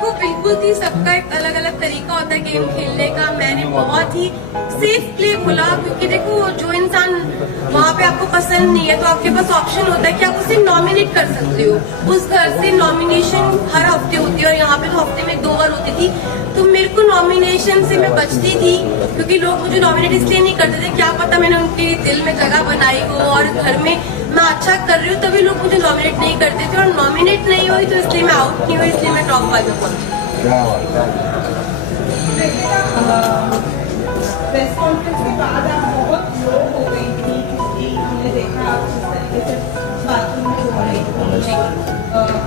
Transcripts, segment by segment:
देखो बिल्कुल थी, सबका एक अलग अलग तरीका होता है गेम खेलने का। मैंने बहुत ही सेफ प्ले बोला, क्योंकि देखो जो इंसान वहाँ पे आपको पसंद नहीं है तो आपके पास ऑप्शन होता है कि आप उसे नॉमिनेट कर सकते हो। उस घर से नॉमिनेशन हर हफ्ते होती है और यहाँ पे तो हफ्ते में 2 बार होती थी। तो मेरे को नॉमिनेशन से मैं बचती थी, क्योंकि लोग मुझे नॉमिनेट इसलिए नहीं करते थे, क्या पता मैंने उनके दिल में जगह बनाई हो और घर में मैं अच्छा कर रही हूँ तभी लोग मुझे नॉमिनेट नहीं करते थे। और नॉमिनेट नहीं हुई तो इसलिए मैं आउट नहीं हुई, इसलिए मैं टॉप 5 में पहुंची। प्रेस कॉन्फ्रेंस के बाद आप बहुत लो हो गई थी, क्योंकि हमने देखा आप जिस तरीके से बाथरूम में हो रही थी।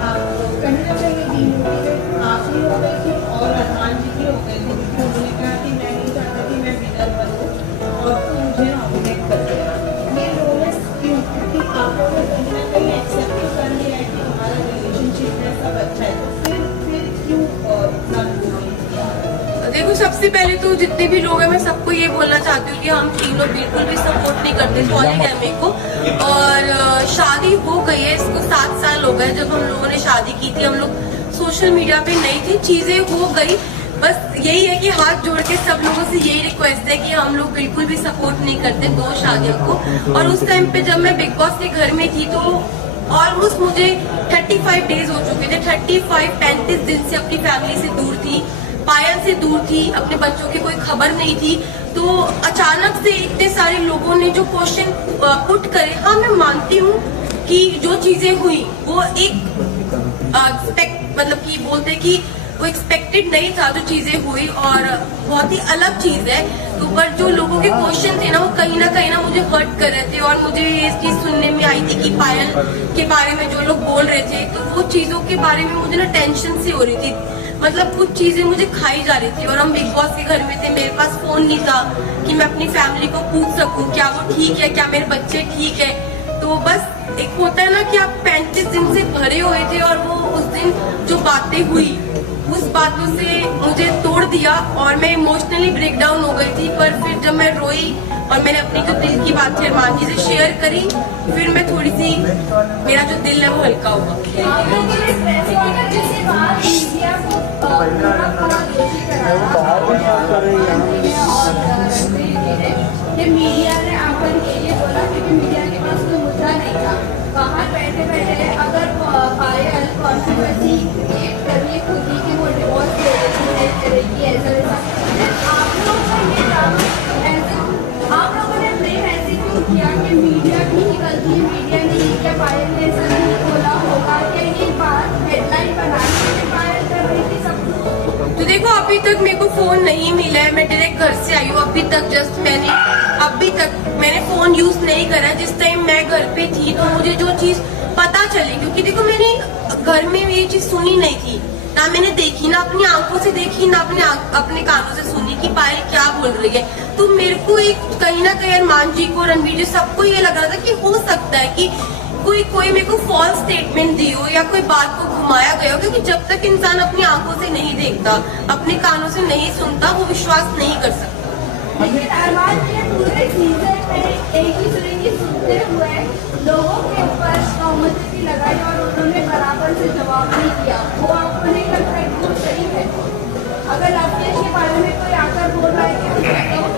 आप कहीं ना कहीं डीमोटिवेट आप ही हो गई थी और अरमान जी भी हो गए थे, क्योंकि उन्होंने कहा कि मैं नहीं चाहता कि मैं विनर बनूं और तो मुझे नॉमिनेट कर दिया। ये लोनेस क्यों? क्योंकि आप लोगों ने कहीं ना कहीं एक्सेप्ट तो कर लिया है कि हमारा रिलेशनशिप है, सब अच्छा है, तो फिर क्यों इतना देखो सबसे पहले तो जितने भी लोग हैं मैं सबको ये बोलना चाहती हूँ कि हम तीनों बिल्कुल भी सपोर्ट नहीं करते पॉलीगैमी को। और शादी हो गई है, इसको 7 साल हो गए। जब हम लोगों ने शादी की थी हम लोग सोशल मीडिया पे नहीं थे, चीजें हो गई। बस यही है कि हाथ जोड़ के सब लोगों से यही रिक्वेस्ट है कि हम लोग बिल्कुल भी सपोर्ट नहीं करते 2 शादियों को। और उस टाइम पे जब मैं बिग बॉस के घर में थी तो ऑलमोस्ट मुझे 35 डेज हो चुके थे। 35 दिन से अपनी फैमिली से दूर थी, पायल से दूर थी, अपने बच्चों की कोई खबर नहीं थी। तो अचानक से इतने सारे लोगों ने जो क्वेश्चन पुट करे, हाँ मैं मानती हूँ कि जो चीजें हुई वो एक मतलब कि बोलते कि वो एक्सपेक्टेड नहीं था जो चीजें हुई और बहुत ही अलग चीज है। तो पर जो लोगों के क्वेश्चन थे ना वो कहीं ना मुझे हर्ट कर रहे थे। और मुझे ये चीज सुनने में आई थी कि पायल के बारे में जो लोग बोल रहे थे, तो वो चीजों के बारे में मुझे ना टेंशन सी हो रही थी। मतलब कुछ चीजें मुझे खाई जा रही थी। और हम बिग बॉस के घर में थे, मेरे पास फोन नहीं था कि मैं अपनी फैमिली को पूछ सकूं क्या वो ठीक है, क्या मेरे बच्चे ठीक है। तो बस एक होता है ना कि आप 35 दिन से भरे हुए थे और वो उस दिन जो बातें हुई उस बातों से मुझे तोड़ दिया और मैं इमोशनली ब्रेक डाउन हो गई थी। पर फिर जब मैं रोई और मैंने अपनी जो दिल की बात अरमान जी से शेयर करी, फिर मैं थोड़ी सी मेरा जो दिल है वो हल्का हुआ। मीडिया ने आकर ये बोला क्योंकि मीडिया के पास कोई मुद्दा नहीं था। बाहर बैठे बैठे अगर पायल कॉन्ट्रोवर्सी क्रिएट कर रही खुद ही कि वो डिवोर्स ले रही ऐसा आप लोगों ने ब्लेम ऐसे क्यों किया कि मीडिया की ही गलती है? मीडिया ने ये क्या पायल ने ऐसा नहीं बोला होगा? क्या ये बात हेडलाइन बनाने के पायल कर रही थी सब? तो देखो अभी तक मेरे को फोन नहीं मिला है, मैं डायरेक्ट घर से आई हूँ। अभी तक मैंने फोन यूज नहीं करा। जिस टाइम मैं घर पे थी तो मुझे जो चीज पता चली, क्योंकि देखो मैंने घर में ये चीज सुनी नहीं थी, ना मैंने देखी, ना अपनी आंखों से देखी, ना अपने कानों से सुनी कि पायल क्या बोल रही है। तो मेरे को एक कहीं ना कहीं अरमान जी को, रणवीर जी, सबको ये लग रहा था कि हो सकता है कि कोई मेरे को फॉल्स स्टेटमेंट दी हो या कोई बात को घुमाया गया हो। क्योंकि जब तक इंसान अपनी आंखों से नहीं देखता, अपने कानों से नहीं सुनता, वो विश्वास नहीं कर सकता। लेकिन अरमान जी ने पूरे सीजन में एक ही सुरेंगी सुनते हुए लोगों के ऊपर सहमति लगाई और उन्होंने बराबर से जवाब नहीं दिया। वो आपको नहीं लगता है कि वो सही है? अगर अवधेश के बारे में कोई आकर बोल रहा है कि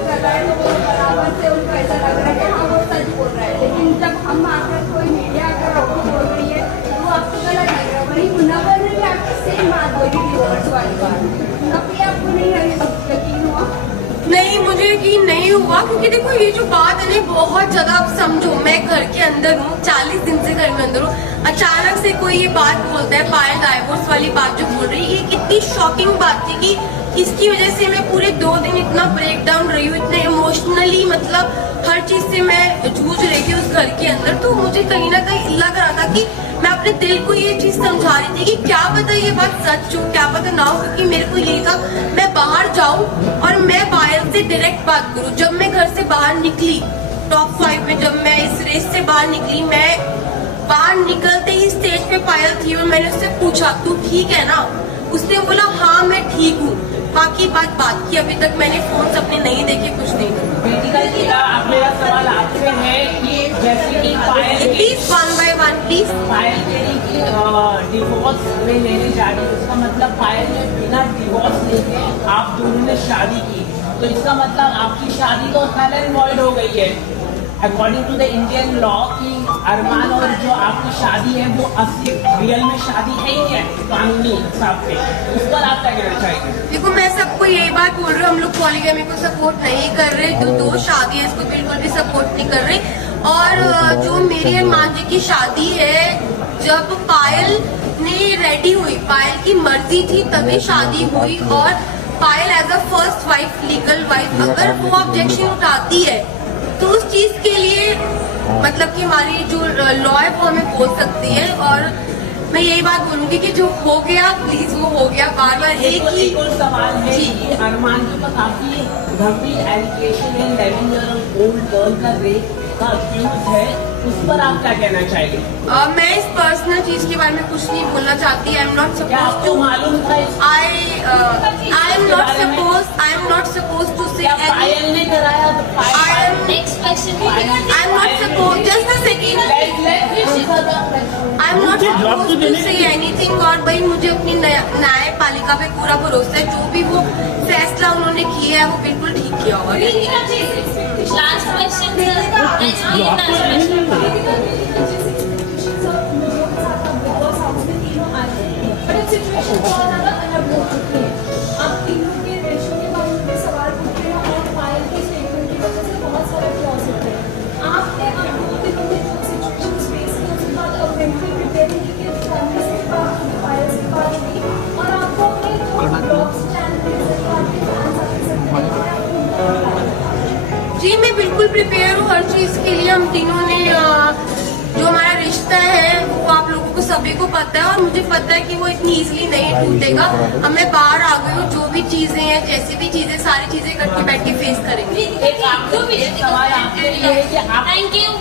कर रहा है तो वो बराबर से उनको ऐसा लग रहा है कि हाँ वो सच बोल रहा है। लेकिन जब हम आकर कोई मीडिया आकर आपको बोल रही है तो वो आपको गलत लग रहा है। वही मुन्नावर ने भी आपकी सेम बात बोली थी डिवोर्स वाली बात, तब भी आपको नहीं यकीन हुआ? नहीं, मुझे यकीन नहीं हुआ, क्योंकि देखो ये जो बात है ना बहुत ज्यादा, आप समझो मैं घर के अंदर हूँ, 40 दिन से घर में अंदर हूँ, अचानक से कोई ये बात बोलता है पायल डाइवोर्स वाली बात जो बोल रही है, ये कितनी शॉकिंग बात थी कि इसकी वजह से मैं पूरे 2 दिन इतना ब्रेक डाउन रही हूँ, इतने इमोशनली, मतलब हर चीज से मैं जूझ रही थी उस घर के अंदर। तो मुझे कहीं ना कहीं लग रहा था कि मैं अपने दिल को ये चीज समझा रही थी कि क्या पता ये बात सच हो, क्या पता ना हो। क्योंकि मेरे को ये था मैं बाहर जाऊं और मैं पायल से डायरेक्ट बात करूं। जब मैं घर से बाहर निकली टॉप 5 में, जब मैं इस रेस से बाहर निकली, मैं बाहर निकलते ही स्टेज पे पायल थी और मैंने उससे पूछा तू ठीक है ना? उसने बोला हाँ मैं ठीक हूँ। बाकी बात की। अभी तक मैंने फोन अपने नहीं देखे, कुछ नहीं। मेरा सवाल आपसे है कि जैसे कि पायल प्लीज 1 by 1 प्लीज। पायल कह रही डिवोर्स में लेने जा रही है, उसका मतलब पायल ने बिना डिवोर्स लेके आप दोनों ने शादी की, तो इसका मतलब आपकी शादी तो नल एंड वॉइड हो गई है according to the Indian law की अरमान और जो आपकी शादी है वो असली रियल में शादी है ही है कानूनी हिसाब से। उस पर आप क्या कहना चाहेंगे? देखो मैं सबको यही बात बोल रही हूँ, हम लोग पॉलीगैमी को सपोर्ट नहीं कर रहे, जो दो शादी है इसको बिल्कुल भी सपोर्ट नहीं कर रहे। और जो मेरी अरमान जी की शादी है, जब पायल ने रेडी हुई, पायल की मर्जी थी तभी शादी हुई, और Payal as a first wife, legal wife, अगर वो ऑब्जेक्शन उठाती है तो उस चीज के लिए मतलब कि हमारी जो लॉ है वो हमें बोल सकती है। और मैं यही बात बोलूंगी कि जो हो गया प्लीज वो हो गया, बार बार एक ही और सवाल है जी। कि अरमान जी पर काफी गंभीर एलिगेशन है, 11 ईयर ओल्ड गर्ल का रेप का अक्यूज है, उस पर आप क्या कहना चाहेंगे? मैं इस पर्सनल चीज के बारे में कुछ नहीं बोलना चाहती। आई एम नॉट क्या सपोज आपको टू मालूम था I am not suppose to say क्या पायल ने कराया? तो Payal next question I am not suppose just a second I am not suppose to say anything. और भाई मुझे अपनी न्यायपालिका पे पूरा भरोसा है, जो भी वो फैसला उन्होंने किया है वो बिल्कुल ठीक किया होगा। लास्ट क्वेश्चन जी मैं बिल्कुल प्रिपेयर हूँ हर चीज के लिए। हम तीनों ने जो हमारा रिश्ता है वो आप लोगों को सभी को पता है, और मुझे पता है कि वो इतनी इजीली नहीं टूटेगा। अब मैं बाहर आ गई हूँ, जो भी चीजें हैं, जैसी भी चीजें, सारी चीजें इकट्ठे बैठ के फेस करेंगे। एक आखिरी सवाल आपके लिए है कि आप थैंक यू।